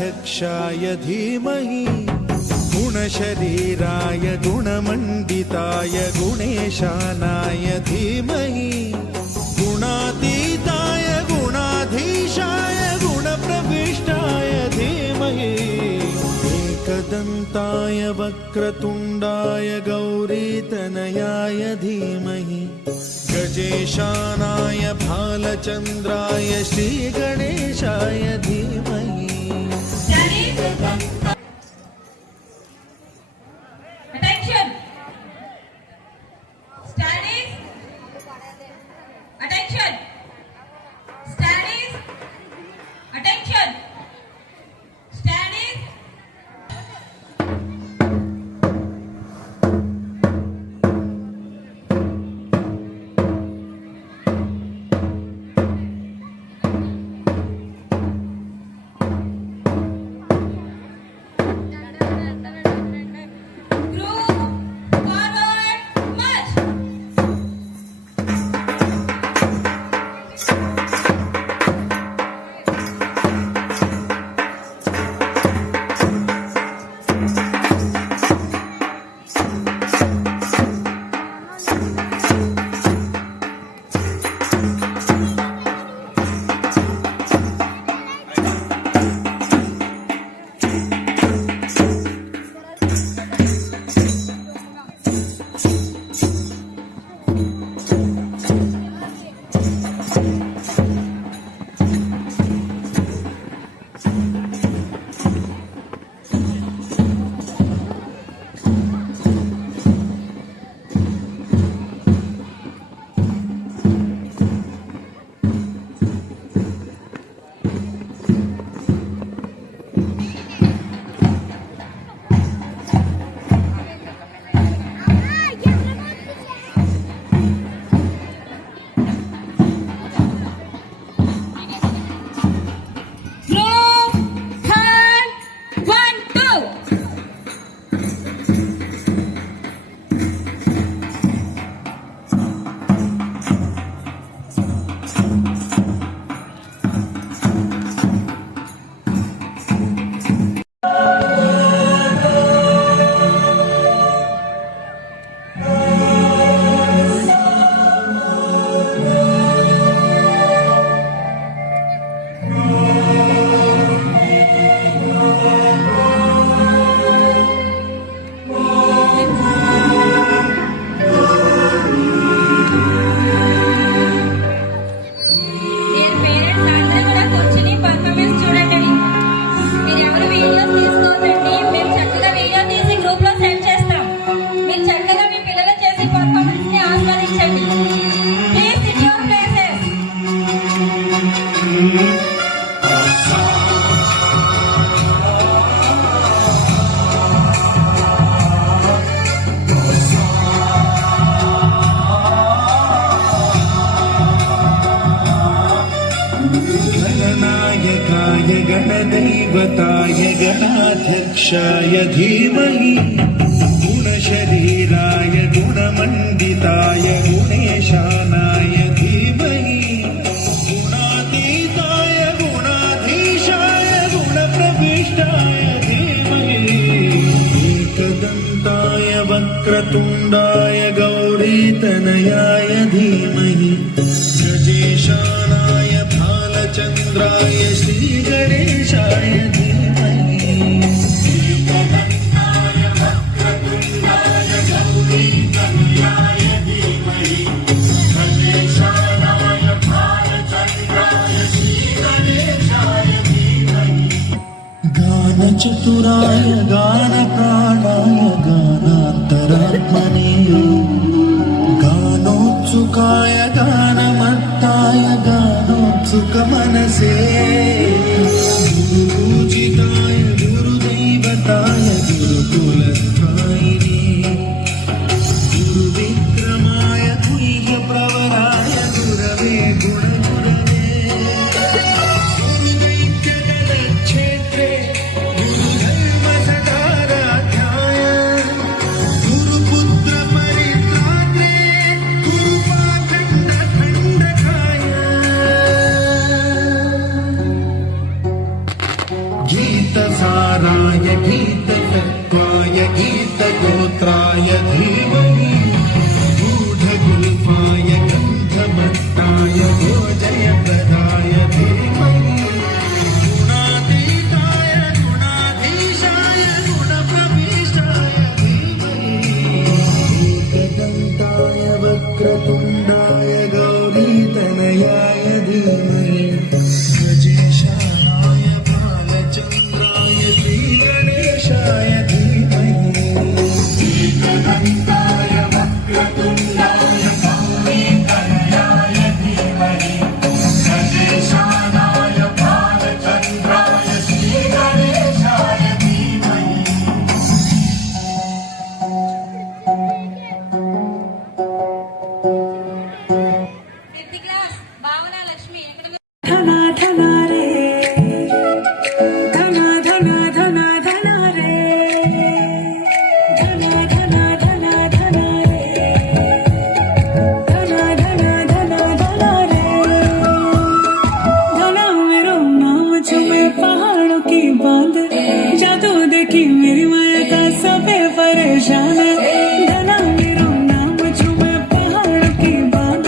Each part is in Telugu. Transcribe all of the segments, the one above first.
गणाध्यक्षाय धीमहि गुणशरीराय गुणमण्डिताय गुणेशानाय धीमहि गुणातीताय गुणाधीशाय गुणप्रविष्टाय धीमहि एकदन्ताय वक्रतुण्डाय गौरीतनयाय धीमहि गजेशानाय भालचन्द्राय श्रीगणेशाय धीमहि। गणदैवताय गणाध्यक्षाय धीमहि गुणशरीराय गुणमण्डिताय गुणेशानाय धीमहि गुणातीताय गुणाधीशाय गुणप्रविष्टाय धीमहि एकदन्ताय वक्रतुण्डाय गौरीतनयाय धीमहि गजेशानाय भालचन्द्राय श्रीगणेशाय धीमहि एकदन्ताय वक्रतुण्डाय गौरीतनयाय धीमहि गजेशानाय भालचन्द्राय श्रीगणेशाय धीमहि गानचतुराय गानप्राणाय गानान्तरात्मने गानोत्सुकाय गानमत्ताय गानोत्सुकमनसे गुरुपूजिताय गुरुदैवताय गुरुकुलस्थायिने गुरुविक्रमाय गुह्यप्रवराय गुरवे गुणगुरवे गुरुदैत्यगणक्षेत्रे गुरुधर्मसदाराध्याय गुरुपुत्रपरित्रात्रे गुरुपाखण्डखण्डकाय गीतसाराय गीततत्त्वाय गीतगोत्राय धीमहि गूढगुल्फाय गन्धमत्ताय भोजयप्रदाय धीमहि गुणातीताय गुणाधीशाय गुणप्रविष्टाय धीमहि एकदन्ताय वक्रतुण्डाय गौरीतनयाय धीमहि गजेशाय बालचन्द्राय श्रीगणेशाय धीमहि एकदन्ताय वक्रतुण्डाय गौरीतनयाय धीमहि गजेशाय बालचन्द्राय श्रीगणेशाय धीमहि ఫిఫ్త్ క్లాస్ భావన లక్ష్మి ఎక్కడ धना धना रे धना धना धना धना रे धना धना धना धना रे धना धना धना धना रे धना मेरो नाम चुमे पहाड़ों की बांध जादू देखी मेरी माया का सबे परेशान है धना मेरो नाम चुमे पहाड़ों की बांध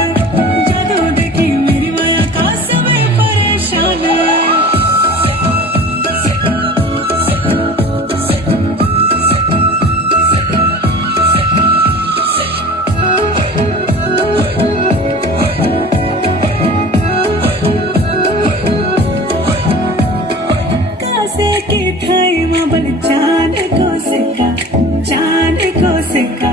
जादू देखी मेरी माया का सबे परेशान है कासे की थाई माबल चांद को सिक्का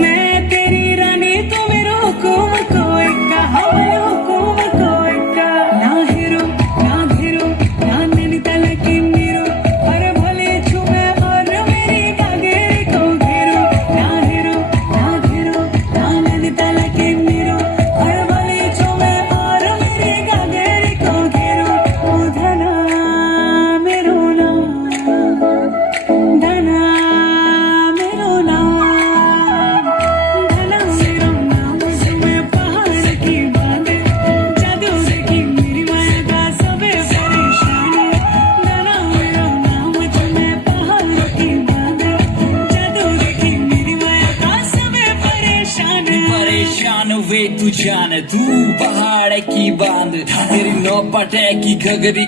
मैं तेरी रानी तू मेरो हुकुम को इक्का हमें हुकुम को इक्का ना हीरो ना घिरो ना नैनीताल की मीरो और भले छुमे और मेरी कागेरी को घेरो ना हीरो ना घिरो ना नैनीताल की मीरो और भले छुमे और मेरी कागेरी को घेरो ओ धना मेरो नाम धना मेरो नाम धना मेरो नाम सुमे पहाड़ की बांध जादू देखी मेरी माया का सबे परेशान है धना मेरो नाम सुमे पहाड़ की बांध जादू देखी मेरी माया का सबे परेशान है परेशान वे तू जाने तू पहाड़ की बांध तेरी नौपटे की घगरी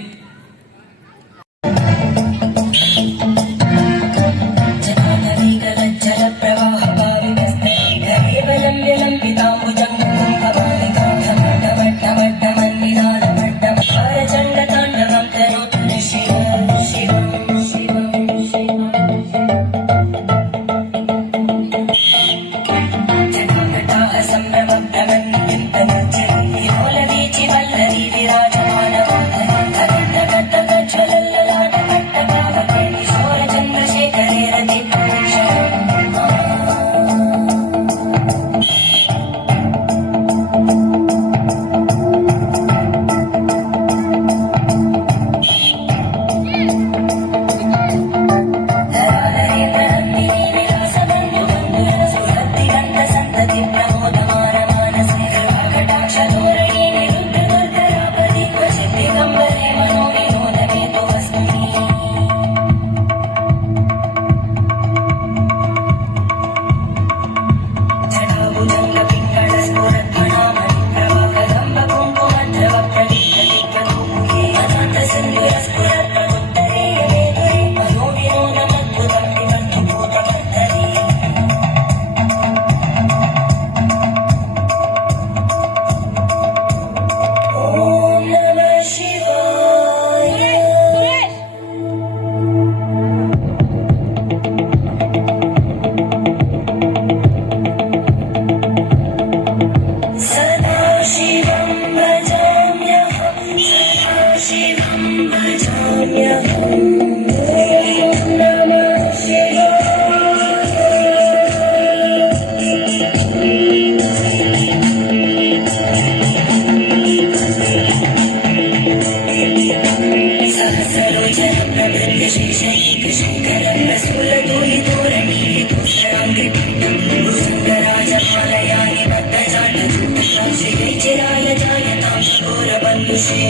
घोरबन्धुषे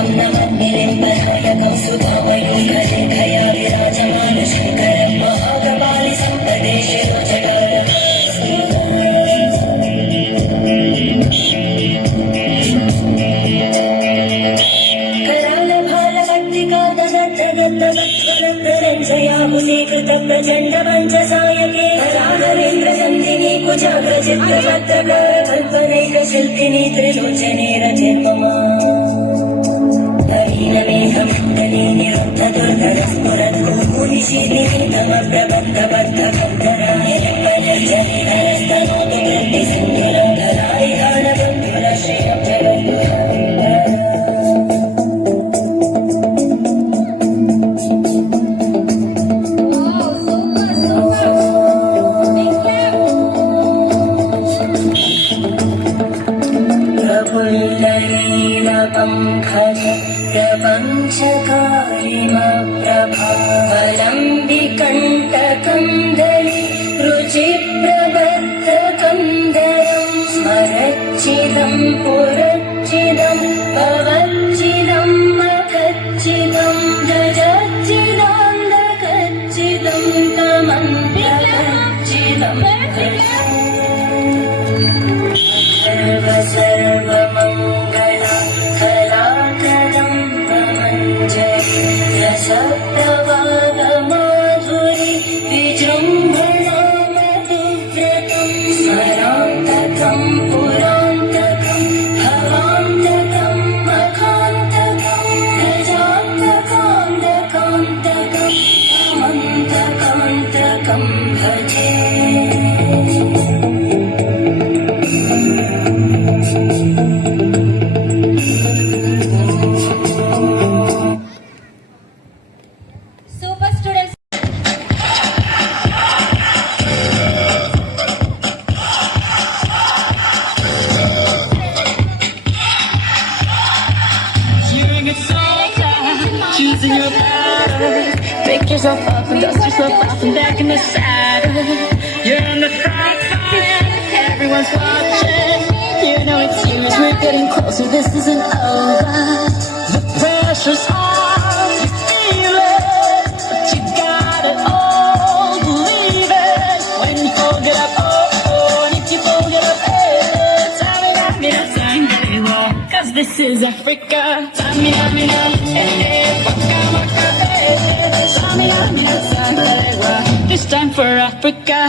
तारकं नमन्निलिम्बनायकं सुधामयूखलेखया विराजमानं शङ्करं महाकपालि सम्पदेशे जटारं प्रचंड पंचसायके कलाधरेन्द्र संधिनी कुजाग्र चित्रपत्रकार कल्पनैक शिल्पिनी त्रिलोचने रचिर्ममा हरिणमेघमण्डली निरुद्ध दुर्धरस्फुरत् मुनिशीलिनी तमप्रबद्धबद्धकन्धराय लिम्बजर्जनि हरस्तनोतु कृतिसिन्धुरं धराय गाढबन्धुरश्रियं जगद्गुहाम् पंखज प्रपञ्चकारिमप्रभावलम्बिकण्टकन्दलि रुचिप्रबद्धकन्दरं स्मरच्चिदं पुरच्चिदं भवच्चिदं मखच्चिदं गजच्चिदान्दकच्चिदं तमन्त्रकच्चिदं सर्वमङ्गला सप्तवागमाधुरी विजृम्भणामधुव्रतं स्मरान्तकं पुरान्तकं भवान्तकं मखान्तकं गजान्तकान्तकान्तकं अमन्तकान्तकं भजे super students. Choosing your battles. Pick yourself up and dust yourself off and back in the saddle. You're in the front line, everyone's watching. You know it's serious, we're getting closer, this isn't over. The pressure's on, you feel it, but you got it all, believe it. When you fold it up, oh, and if you fold it up, hey, cause this is Africa. Samina, waka, waka, hey. Samina, this time for Africa.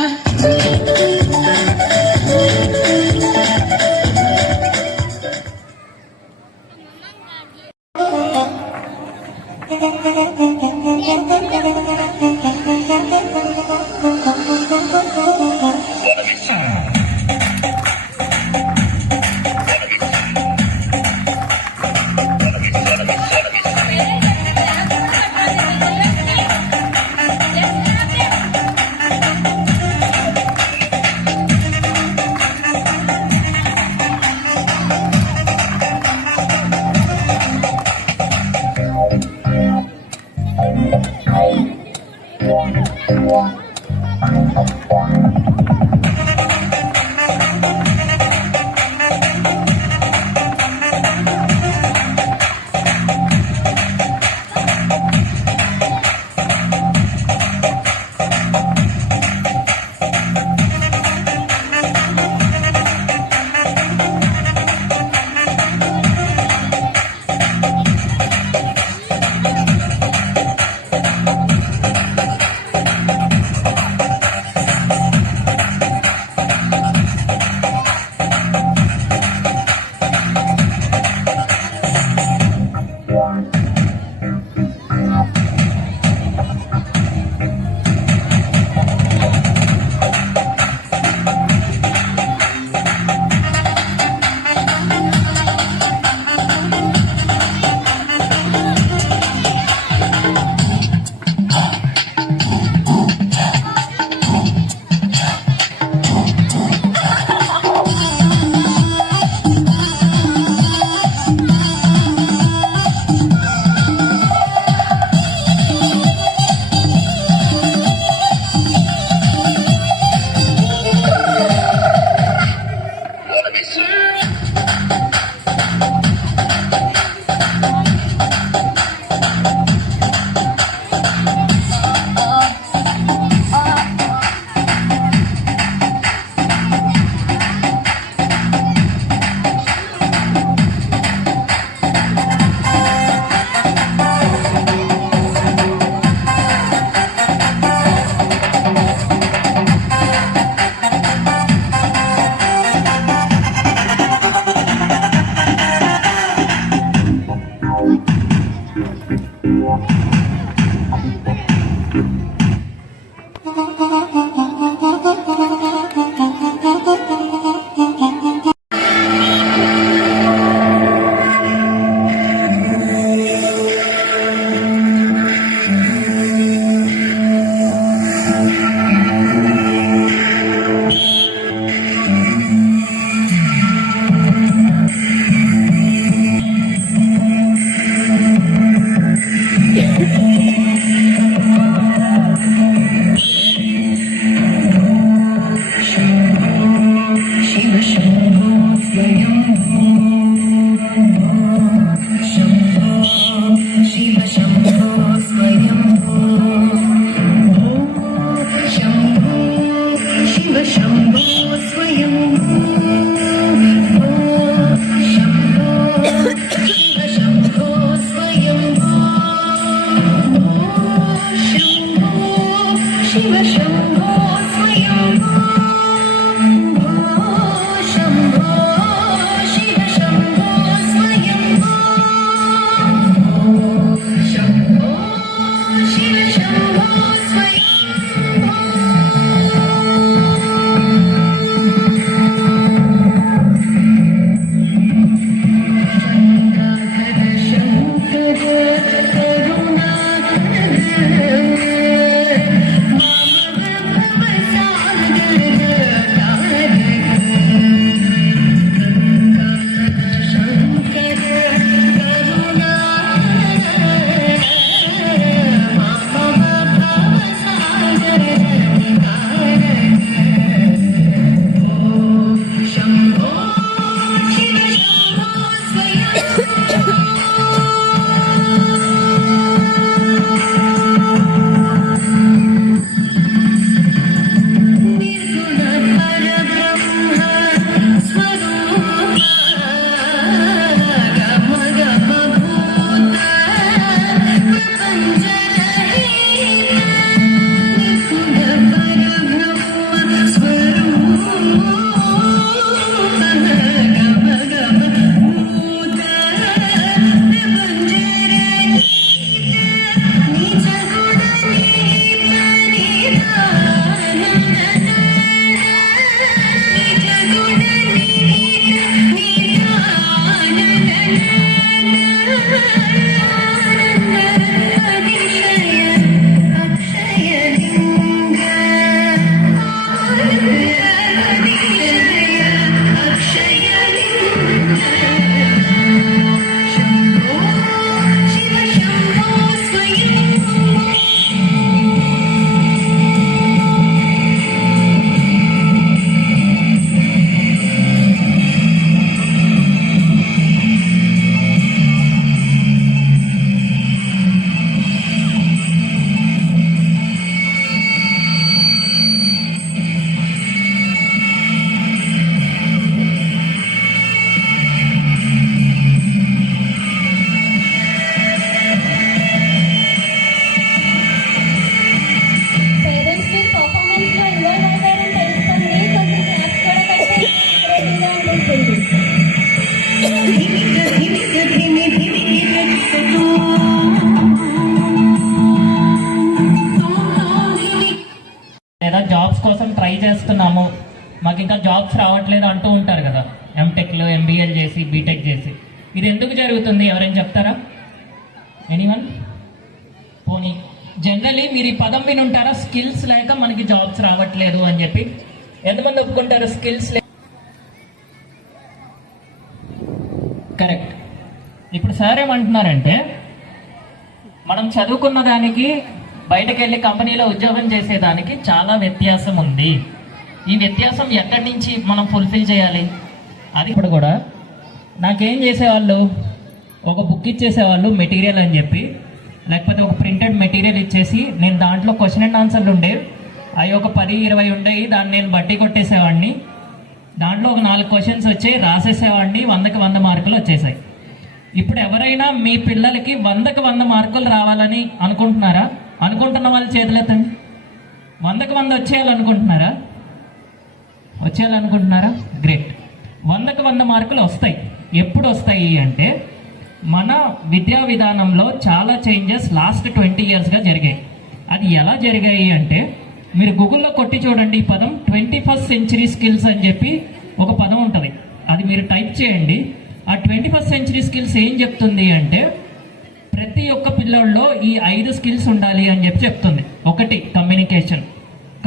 లేదా జాబ్స్ కోసం ట్రై చేస్తున్నాము, మాకు ఇంకా జాబ్స్ రావట్లేదు అంటూ ఉంటారు కదా, ఎంటెక్లు ఎంబీఏలు చేసి బీటెక్ చేసి. ఇది ఎందుకు జరుగుతుంది ఎవరైనా చెప్తారా? ఎనీవన్? పోనీ జనరలీ మీరు ఈ పదం విని ఉంటారా, స్కిల్స్ లేక మనకి జాబ్స్ రావట్లేదు అని చెప్పి. ఎంతమంది ఒప్పుకుంటారు స్కిల్స్ కరెక్ట్. ఇప్పుడు సార్ ఏమంటున్నారంటే మనం చదువుకున్న దానికి బయటకు వెళ్ళి కంపెనీలో ఉద్యోగం చేసేదానికి చాలా వ్యత్యాసం ఉంది. ఈ వ్యత్యాసం ఎక్కడి నుంచి మనం ఫుల్ఫిల్ చేయాలి? అది ఇప్పుడు కూడా నాకేం చేసేవాళ్ళు, ఒక బుక్ ఇచ్చేసేవాళ్ళు మెటీరియల్ అని చెప్పి, లేకపోతే ఒక ప్రింటెడ్ మెటీరియల్ ఇచ్చేసి నేను దాంట్లో క్వశ్చన్ అండ్ ఆన్సర్లు ఉండేవి, అవి ఒక 10-20 ఉండేవి, దాన్ని నేను బట్టి కొట్టేసేవాడిని. దాంట్లో ఒక 4 క్వశ్చన్స్ వచ్చాయి, రాసేసేవాడిని, 100కి 100 మార్కులు వచ్చేసాయి. ఇప్పుడు ఎవరైనా మీ పిల్లలకి 100కి 100 మార్కులు రావాలని అనుకుంటున్నారా? అనుకుంటున్న వాళ్ళు చేతులెత్తండి. 100కి 100 వచ్చేయాలనుకుంటున్నారా? వచ్చేయాలనుకుంటున్నారా? గ్రేట్. 100కి 100 మార్కులు వస్తాయి. ఎప్పుడు వస్తాయి అంటే మన విద్యా విధానంలో చాలా చేంజెస్ లాస్ట్ 20 yearsగా జరిగాయి. అది ఎలా జరిగాయి అంటే మీరు గూగుల్లో కొట్టి చూడండి, ఈ పదం 21st century స్కిల్స్ అని చెప్పి ఒక పదం ఉంటుంది, అది మీరు టైప్ చేయండి. ఆ 21st century స్కిల్స్ ఏం చెప్తుంది అంటే ప్రతి ఒక్క పిల్లల్లో ఈ 5 స్కిల్స్ ఉండాలి అని చెప్పి చెప్తుంది. ఒకటి కమ్యూనికేషన్.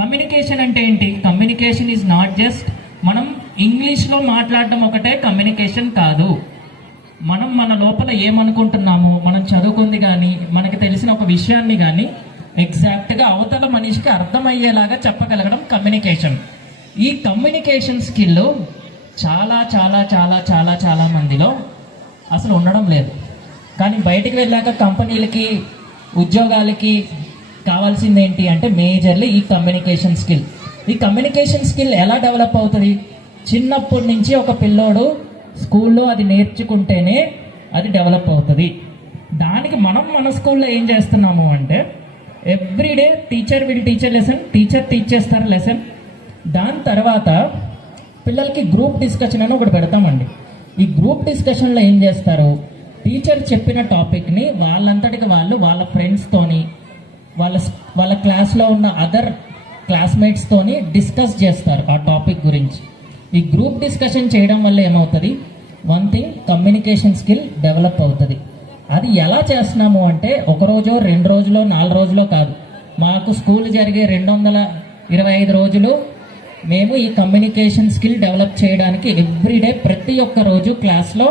కమ్యూనికేషన్ అంటే ఏంటి? కమ్యూనికేషన్ ఈజ్ నాట్ జస్ట్ మనం ఇంగ్లీష్లో మాట్లాడడం ఒకటే కమ్యూనికేషన్ కాదు. మనం మన లోపల ఏమనుకుంటున్నామో, మనం చదువుకుంది కానీ మనకి తెలిసిన ఒక విషయాన్ని కానీ ఎగ్జాక్ట్గా అవతల మనిషికి అర్థమయ్యేలాగా చెప్పగలగడం కమ్యూనికేషన్. ఈ కమ్యూనికేషన్ స్కిల్ చాలా చాలా చాలా చాలా చాలా మందిలో అసలు ఉండడం లేదు. కానీ బయటికి వెళ్ళాక కంపెనీలకి ఉద్యోగాలకి కావాల్సింది ఏంటి అంటే మేజర్లీ ఈ కమ్యూనికేషన్ స్కిల్. ఈ కమ్యూనికేషన్ స్కిల్ ఎలా డెవలప్ అవుతుంది? చిన్నప్పటి నుంచి ఒక పిల్లోడు స్కూల్లో అది నేర్చుకుంటేనే అది డెవలప్ అవుతుంది. దానికి మనం మన స్కూల్లో ఏం చేస్తున్నాము అంటే everyday teacher will teacher lesson, teacher teach చేస్తారు లెసన్. దాని తర్వాత పిల్లలకి గ్రూప్ డిస్కషన్ అని ఒకటి పెడతామండి. ఈ గ్రూప్ డిస్కషన్లో ఏం చేస్తారు, టీచర్ చెప్పిన టాపిక్ని వాళ్ళంతటికి వాళ్ళు వాళ్ళ ఫ్రెండ్స్తోని వాళ్ళ క్లాస్లో ఉన్న అదర్ క్లాస్మేట్స్తోని డిస్కస్ చేస్తారు ఆ టాపిక్ గురించి. ఈ గ్రూప్ డిస్కషన్ చేయడం వల్ల ఏమవుతుంది, one thing communication skill develop అవుతుంది. అది ఎలా చేస్తున్నాము అంటే ఒక రోజు 2 రోజులో 4 రోజులో కాదు, మాకు స్కూల్ జరిగే 225 రోజులు మేము ఈ కమ్యూనికేషన్ స్కిల్ డెవలప్ చేయడానికి ఎవ్రీడే ప్రతి ఒక్క రోజు క్లాస్లో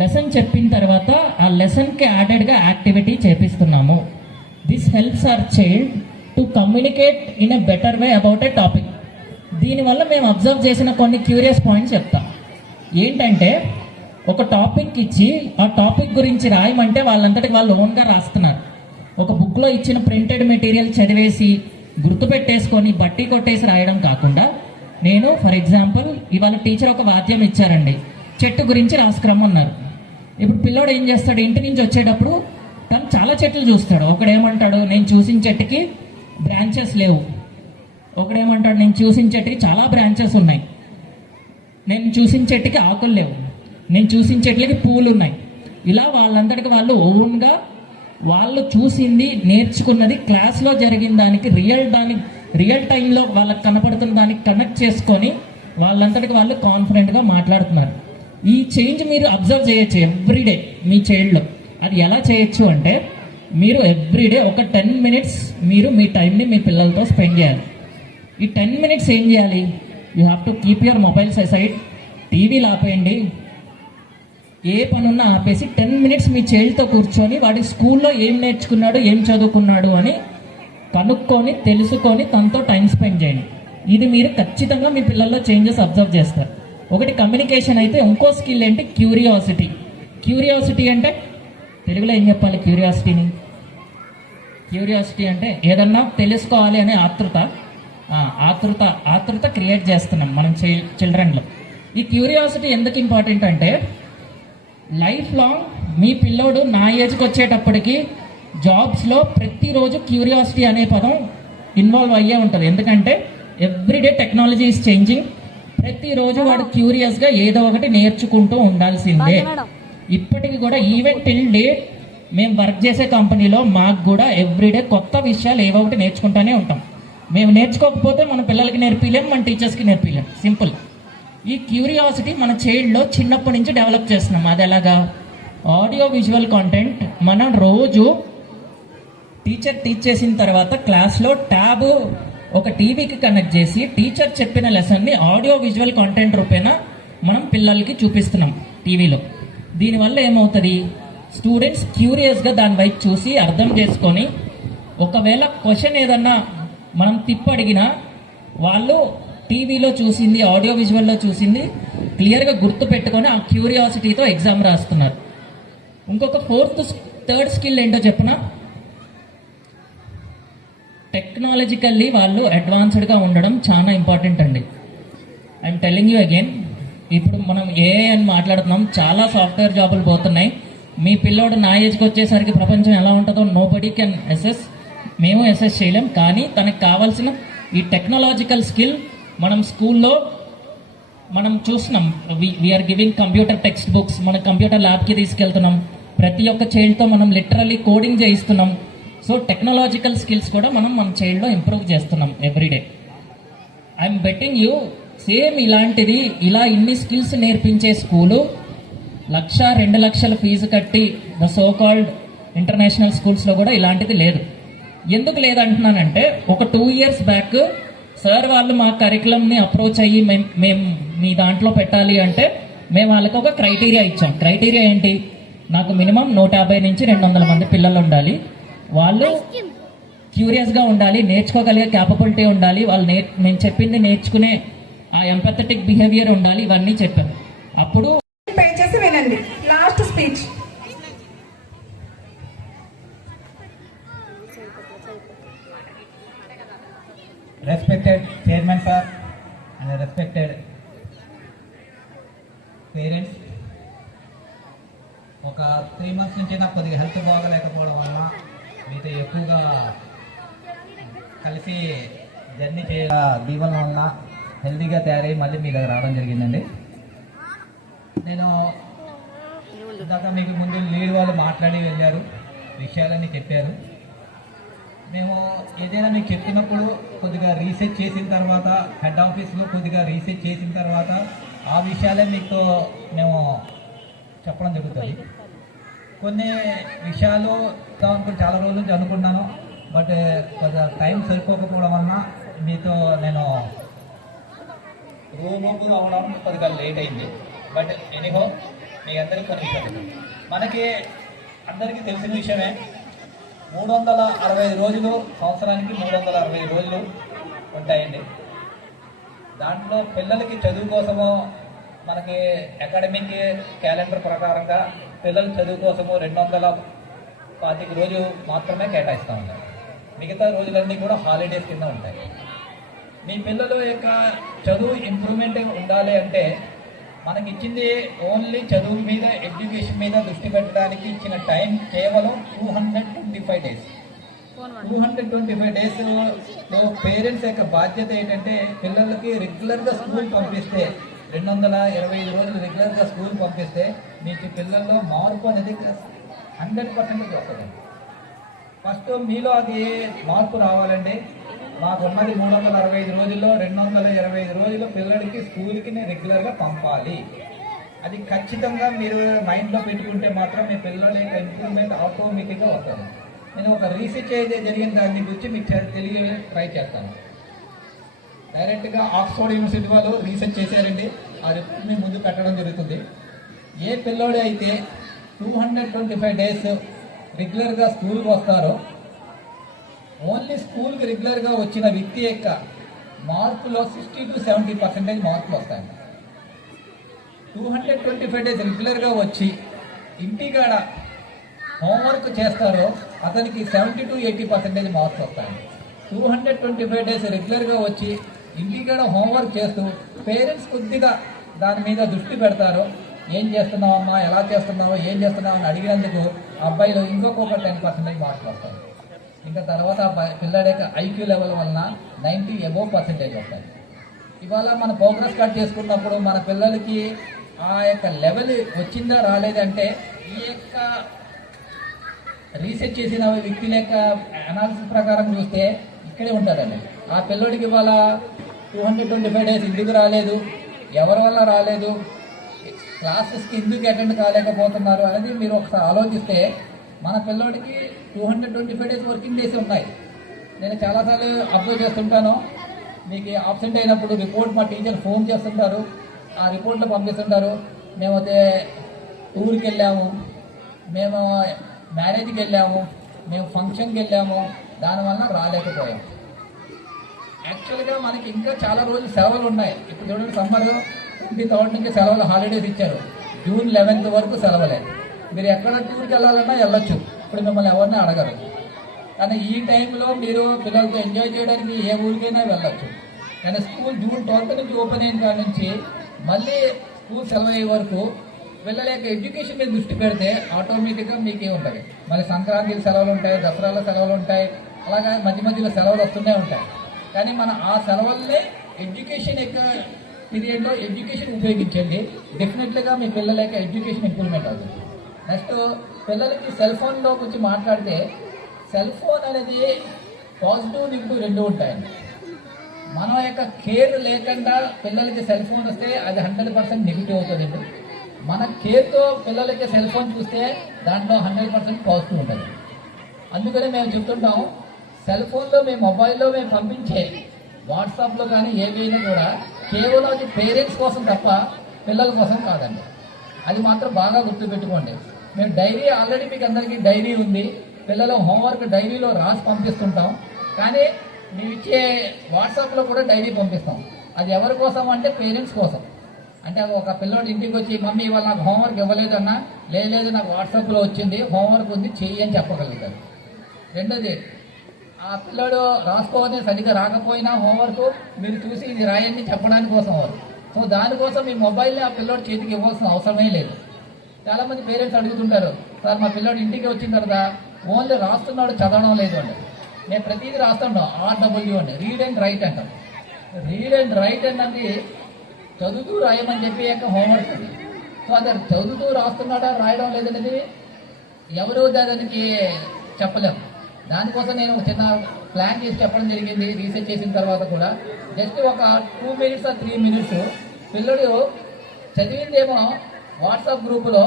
లెసన్ చెప్పిన తర్వాత ఆ లెసన్కి యాడెడ్గా యాక్టివిటీ చేపిస్తున్నాము. This helps our child to communicate in a better way about a topic. దీనివల్ల మేము అబ్జర్వ్ చేసిన కొన్ని క్యూరియస్ పాయింట్స్ చెప్తాం. ఏంటంటే ఒక టాపిక్ ఇచ్చి ఆ టాపిక్ గురించి రాయమంటే వాళ్ళంతటికి వాళ్ళు ఓన్గా రాస్తున్నారు. ఒక బుక్లో ఇచ్చిన ప్రింటెడ్ మెటీరియల్ చదివేసి గుర్తుపెట్టేసుకొని బట్టి కొట్టేసి రాయడం కాకుండా, నేను ఫర్ ఎగ్జాంపుల్ ఇవాళ టీచర్ ఒక వాద్యం ఇచ్చారండి, చెట్టు గురించి రాసుకురమ్మన్నారు. ఇప్పుడు పిల్లోడు ఏం చేస్తాడు, ఇంటి నుంచి వచ్చేటప్పుడు తను చాలా చెట్లు చూస్తాడు. ఒకడేమంటాడు, నేను చూసిన చెట్టుకి బ్రాంచెస్ లేవు. ఒకడేమంటాడు, నేను చూసిన చెట్టుకి చాలా బ్రాంచెస్ ఉన్నాయి. నేను చూసిన చెట్టుకి ఆకులు లేవు. నేను చూసిన చెట్లకి పూలు ఉన్నాయి. ఇలా వాళ్ళంతటికి వాళ్ళు ఓన్గా వాళ్ళు చూసింది నేర్చుకున్నది క్లాస్లో జరిగిన దానికి రియల్ టైంలో వాళ్ళకి కనపడుతున్న దానికి కనెక్ట్ చేసుకొని వాళ్ళంతటికి వాళ్ళు కాన్ఫిడెంట్గా మాట్లాడుతున్నారు. ఈ చేంజ్ మీరు అబ్జర్వ్ చేయొచ్చు ఎవ్రీడే మీ చైల్డ్లో. అది ఎలా చేయొచ్చు అంటే మీరు ఎవ్రీడే ఒక 10 minutes మీరు మీ టైంని మీ పిల్లలతో స్పెండ్ చేయాలి. ఈ 10 minutes ఏం చేయాలి, you have to keep your mobiles aside, టీవీలు ఆపేయండి, ఏ పనున్నా ఆపేసి 10 minutes మీ చైల్డ్తో కూర్చొని వాడి స్కూల్లో ఏం నేర్చుకున్నాడు, ఏం చదువుకున్నాడు అని కనుక్కొని తెలుసుకొని తనతో టైం స్పెండ్ చేయండి. ఇది మీరు ఖచ్చితంగా మీ పిల్లల్లో చేంజెస్ అబ్జర్వ్ చేస్తారు. ఒకటి కమ్యూనికేషన్ అయితే, ఇంకో స్కిల్ ఏంటి, క్యూరియాసిటీ. క్యూరియాసిటీ అంటే తెలుగులో ఏం చెప్పాలి క్యూరియాసిటీని? క్యూరియాసిటీ అంటే ఏదన్నా తెలుసుకోవాలి అనే ఆతృత క్రియేట్ చేస్తున్నాం మనం చిల్డ్రన్లో. ఈ క్యూరియాసిటీ ఎందుకు ఇంపార్టెంట్ అంటే లైఫ్ లాంగ్ మీ పిల్లోడు నా ఏజ్కి వచ్చేటప్పటికి జాబ్స్లో ప్రతిరోజు క్యూరియాసిటీ అనే పదం ఇన్వాల్వ్ అయ్యే ఉంటుంది. ఎందుకంటే ఎవ్రీడే టెక్నాలజీ ఈజ్ చేంజింగ్. ప్రతిరోజు వాడు క్యూరియస్గా ఏదో ఒకటి నేర్చుకుంటూ ఉండాల్సిందే. ఇప్పటికి కూడా ఈవెన్ టిల్ డేట్ మేము వర్క్ చేసే కంపెనీలో మాకు కూడా ఎవ్రీడే కొత్త విషయాలు ఏవో ఒకటి నేర్చుకుంటూనే ఉంటాం. మేము నేర్చుకోకపోతే మన పిల్లలకి నేర్పిలేం, మన టీచర్స్కి నేర్పిలేం. సింపుల్. ఈ క్యూరియాసిటీ మన చైల్డ్లో చిన్నప్పటి నుంచి డెవలప్ చేస్తున్నాం. అది ఎలాగా? ఆడియో విజువల్ కాంటెంట్ మనం రోజు టీచర్ టీచ్ చేసిన తర్వాత క్లాస్లో ట్యాబ్ ఒక టీవీకి కనెక్ట్ చేసి టీచర్ చెప్పిన లెసన్ని ఆడియో విజువల్ కాంటెంట్ రూపేణ మనం పిల్లలకి చూపిస్తున్నాం టీవీలో. దీనివల్ల ఏమవుతుంది? స్టూడెంట్స్ క్యూరియస్గా దాని వైపు చూసి అర్థం చేసుకొని ఒకవేళ క్వశ్చన్ ఏదన్నా మనం తిప్పడిగినా వాళ్ళు టీవీలో చూసింది, ఆడియో విజువల్లో చూసింది క్లియర్గా గుర్తు పెట్టుకొని ఆ క్యూరియాసిటీతో ఎగ్జామ్ రాస్తున్నారు. ఇంకొక థర్డ్ స్కిల్ ఏంటో చెప్పనా? టెక్నాలజికల్లీ వాళ్ళు అడ్వాన్స్డ్గా ఉండడం చాలా ఇంపార్టెంట్ అండి. ఐఎమ్ టెల్లింగ్ యూ అగైన్, ఇప్పుడు మనం ఏఐ అని మాట్లాడుతున్నాం, చాలా సాఫ్ట్వేర్ జాబులు పోతున్నాయి. మీ పిల్లోడు నా ఏజ్కి వచ్చేసరికి ప్రపంచం ఎలా ఉంటుందో నోబడీ కెన్ అసెస్, మేము అసెస్ చేయలేం. కానీ తనకు కావాల్సిన ఈ టెక్నాలజికల్ స్కిల్ మనం స్కూల్లో మనం చూస్తున్నాం. We're giving computer text books, మన కంప్యూటర్ ల్యాబ్కి తీసుకెళ్తున్నాం. ప్రతి ఒక్క చైల్డ్తో మనం లిటరల్లీ కోడింగ్ చేయిస్తున్నాం. సో టెక్నాలజికల్ స్కిల్స్ కూడా మనం మన చైల్డ్లో ఇంప్రూవ్ చేస్తున్నాం everyday. I'm betting you, same ఇలాంటిది ఇలా ఇన్ని స్కిల్స్ నేర్పించే స్కూలు 1,00,000, 2,00,000 ఫీజు కట్టి ద సో కాల్డ్ ఇంటర్నేషనల్ స్కూల్స్లో కూడా ఇలాంటిది లేదు. ఎందుకు లేదంటున్నానంటే, ఒక 2 years బ్యాక్ సార్ వాళ్ళు మా కరికులంని అప్రోచ్ అయ్యి మేము మీ దాంట్లో పెట్టాలి అంటే మేము వాళ్ళకి ఒక క్రైటీరియా ఇచ్చాం. క్రైటీరియా ఏంటి? నాకు మినిమం 150 నుంచి 200 మంది పిల్లలు ఉండాలి, వాళ్ళు క్యూరియస్గా ఉండాలి, నేర్చుకోగలిగే క్యాపబిలిటీ ఉండాలి, వాళ్ళు నేను చెప్పింది నేర్చుకునే ఆ ఎంపథెటిక్ బిహేవియర్ ఉండాలి. ఇవన్నీ చెప్పాను. అప్పుడు పే చేసి వినండి last speech. Respected Chairman sir and respected parents, ఒక 3 months నుంచి నాకు కొద్దిగా హెల్త్ బాగలేకపోవడం వల్ల మీతో ఎక్కువగా కలిసి జర్నీ దీవెన వల్ల హెల్తీగా తయారై మళ్ళీ మీ దగ్గర రావడం జరిగిందండి. నేను ఇందాక మీకు ముందు లీడ్ వాళ్ళు మాట్లాడి వెళ్ళారు, విషయాలన్నీ చెప్పారు. మేము ఏదైనా మీకు చెప్పినప్పుడు కొద్దిగా రీసెర్చ్ చేసిన తర్వాత, హెడ్ ఆఫీస్లో కొద్దిగా రీసెర్చ్ చేసిన తర్వాత ఆ విషయాలే మీకు మేము చెప్పడం జరుగుతుంది. కొన్ని విషయాలు చాలా రోజుల నుంచి అనుకున్నాను, బట్ కొద్దిగా టైం సరిపోకపోవడం వలన మీతో నేను రూముకు అవ్వడం కొద్దిగా లేట్ అయింది. బట్ ఎనీహో మీ అందరికీ కొన్ని విషయాలు మనకి అందరికీ తెలిసిన విషయమే, 365 రోజులు సంవత్సరానికి 365 రోజులు ఉంటాయండి. దాంట్లో పిల్లలకి చదువు కోసము మనకి అకాడమిక్ క్యాలెండర్ ప్రకారంగా పిల్లల చదువు కోసము 240 రోజులు మాత్రమే కేటాయిస్తూ ఉంటారు. మిగతా రోజులన్నీ కూడా హాలిడేస్ కింద ఉంటాయి. మీ పిల్లల యొక్క చదువు ఇంప్రూవ్మెంట్ ఉండాలి అంటే మనకి ఇచ్చింది ఓన్లీ చదువు మీద, ఎడ్యుకేషన్ మీద దృష్టి పెట్టడానికి ఇచ్చిన టైం కేవలం 225 days. 225 daysలో పేరెంట్స్ యొక్క బాధ్యత ఏంటంటే పిల్లలకి రెగ్యులర్గా స్కూల్ పంపిస్తే, 225 రోజులు రెగ్యులర్గా స్కూల్ పంపిస్తే మీకు పిల్లల్లో మార్పు అనేది 100% వస్తుంది. ఫస్ట్ మీలో అది మార్పు రావాలండి. మాకున్నది 365 రోజుల్లో 225 రోజులు పిల్లలకి స్కూల్కి రెగ్యులర్గా పంపాలి. అది ఖచ్చితంగా మీరు మైండ్లో పెట్టుకుంటే మాత్రం మీ పిల్లల యొక్క ఇంప్రూవ్మెంట్ ఆటోమేటిక్గా వస్తుంది. నేను ఒక రీసెర్చ్ అయితే జరిగిన దాని గురించి మీకు తెలియ ట్రై చేస్తాను. డైరెక్ట్గా ఆక్స్ఫర్డ్ యూనివర్సిటీ వాళ్ళు రీసెర్చ్ చేశారండి, ఆ రిపోర్ట్ మీ ముందు పెట్టడం జరుగుతుంది. ఏ పిల్లోడు అయితే 225 days రెగ్యులర్గా స్కూల్కి వస్తారో, ఓన్లీ స్కూల్కి రెగ్యులర్గా వచ్చిన వ్యక్తి యొక్క మార్కులో 60 to 70% మార్కులు వస్తాయండి. 225 days రెగ్యులర్గా వచ్చి ఇంటికాడ హోంవర్క్ చేస్తారో అతనికి 70 to 80% మార్క్స్ వస్తాయండి. 225 days రెగ్యులర్గా వచ్చి ఇంటికాడ హోంవర్క్ చేస్తూ పేరెంట్స్ కొద్దిగా దాని మీద దృష్టి పెడతారో, ఏం చేస్తున్నావమ్మా, ఎలా చేస్తున్నావో, ఏం చేస్తున్నావు అని అడిగినందుకు అబ్బాయిలో ఇంకొక 10% మార్క్స్ వస్తాయి. ఇంకా తర్వాత పిల్లాడి యొక్క ఐక్యూ లెవెల్ వలన 90% వస్తాయి. ఇవాళ మన ప్రోగ్రెస్ కార్డ్ చేసుకున్నప్పుడు మన పిల్లలకి ఆ యొక్క లెవెల్ వచ్చిందా రాలేదంటే ఈ యొక్క రీసెర్చ్ చేసిన వ్యక్తుల యొక్క అనాలిసిస్ ప్రకారం చూస్తే ఇక్కడే ఉంటారండి. ఆ పిల్లోడికి ఇవాళ 225 days ఎందుకు రాలేదు, ఎవరి వల్ల రాలేదు, క్లాసెస్కి ఎందుకు అటెండ్ కాలేకపోతున్నారు అనేది మీరు ఒకసారి ఆలోచిస్తే మన పిల్లోడికి 225 days వర్కింగ్ డేస్ ఉన్నాయి. నేను చాలాసార్లు అబ్జర్వ్ చేస్తుంటాను. మీకు ఆబ్సెంట్ అయినప్పుడు రిపోర్ట్ మా టీచర్ ఫోన్ చేస్తుంటారు, ఆ రిపోర్ట్లు పంపిస్తుంటారు. మేమైతే టూర్కి వెళ్ళాము, మేము మ్యారేజ్కి వెళ్ళాము, మేము ఫంక్షన్కి వెళ్ళాము, దానివల్ల రాలేకపోయాం. యాక్చువల్గా మనకి ఇంకా చాలా రోజులు సెలవులు ఉన్నాయి. ఇప్పుడు చూడండి, సమ్మర్ 23rd నుంచి సెలవులు హాలిడేస్ ఇచ్చారు. June 11th వరకు సెలవులే. మీరు ఎక్కడ టూర్కి వెళ్ళాలన్నా వెళ్ళొచ్చు, ఇప్పుడు మిమ్మల్ని ఎవరిని అడగరు. కానీ ఈ టైంలో మీరు పిల్లలతో ఎంజాయ్ చేయడానికి ఏ ఊరికైనా వెళ్ళొచ్చు. కానీ స్కూల్ June 12th నుంచి ఓపెన్ అయిన కాడ నుంచి మళ్ళీ స్కూల్ సెలవు అయ్యే వరకు పిల్లల యొక్క ఎడ్యుకేషన్ మీద దృష్టి పెడితే ఆటోమేటిక్గా మీకే ఉంటుంది. మళ్ళీ సంక్రాంతికి సెలవులు ఉంటాయి, దసరాలో సెలవులు ఉంటాయి, అలాగే మధ్య మధ్యలో సెలవులు వస్తూనే ఉంటాయి. కానీ మనం ఆ సెలవుల్ని ఎడ్యుకేషన్ యొక్క పీరియడ్లో ఎడ్యుకేషన్ ఉపయోగించండి. డెఫినెట్లీగా మీ పిల్లల యొక్క ఎడ్యుకేషన్ ఇంప్రూవ్మెంట్ అవుతుంది. నెక్స్ట్, పిల్లలకి సెల్ ఫోన్లో గురించి మాట్లాడితే, సెల్ ఫోన్ అనేది పాజిటివ్ నెగిటివ్ రెండు ఉంటాయండి. మన యొక్క కేర్ లేకుండా పిల్లలకి సెల్ ఫోన్ వస్తే అది 100% నెగిటివ్ అవుతుందండి. మన కేర్తో పిల్లలకి సెల్ ఫోన్ చూస్తే దాంట్లో 100% పాజిటివ్ ఉంటుంది. అందుకని మేము చెప్తుంటాం, సెల్ ఫోన్లో మేము మొబైల్లో మేము పంపించే వాట్సాప్లో కానీ ఏవైనా కూడా కేవలం అది పేరెంట్స్ కోసం తప్ప పిల్లల కోసం కాదండి. అది మాత్రం బాగా గుర్తుపెట్టుకోండి. మేము డైరీ ఆల్రెడీ మీకు అందరికీ డైరీ ఉంది, పిల్లల హోంవర్క్ డైరీలో రాసి పంపిస్తుంటాం. కానీ మేము ఇచ్చే వాట్సాప్లో కూడా డైరీ పంపిస్తాం. అది ఎవరి కోసం అంటే పేరెంట్స్ కోసం. అంటే ఒక పిల్లోడు ఇంటికి వచ్చి, మమ్మీ ఇవాళ నాకు హోంవర్క్ ఇవ్వలేదన్నా, లేదు నాకు వాట్సాప్లో వచ్చింది, హోంవర్క్ ఉంది, చెయ్యి అని చెప్పగలుగుతారు. రెండోది, ఆ పిల్లోడు రాసుకోవని సరిగ్గా రాకపోయినా హోంవర్క్ మీరు చూసి ఇది రాయండి చెప్పడానికి కోసం వారు. సో దానికోసం మీ మొబైల్ని ఆ పిల్లోడు చేతికి ఇవ్వాల్సిన అవసరమే లేదు. చాలామంది పేరెంట్స్ అడుగుతుంటారు, సార్ మా పిల్లోడు ఇంటికి వచ్చిన తర్వాత ఓన్లీ రాస్తున్నాడు, చదవడం లేదు అండి. నేను ప్రతిదీ రాస్తుంటాం, RW అండి, రీడ్ అండ్ రైట్ అంటాం. రీడ్ అండ్ రైట్ అన్నది చదువుతూ రాయమని చెప్పి యొక్క హోంవర్క్ ఉంది. సో అది చదువుతూ రాస్తున్నాడా రాయడం లేదనేది ఎవరు దానికి చెప్పలేము. దానికోసం నేను ఒక చిన్న ప్లాన్ చేసి చెప్పడం జరిగింది. రీసెర్చ్ చేసిన తర్వాత కూడా జస్ట్ ఒక 2 minutes or 3 minutes పిల్లడు చదివిందేమో వాట్సాప్ గ్రూపులో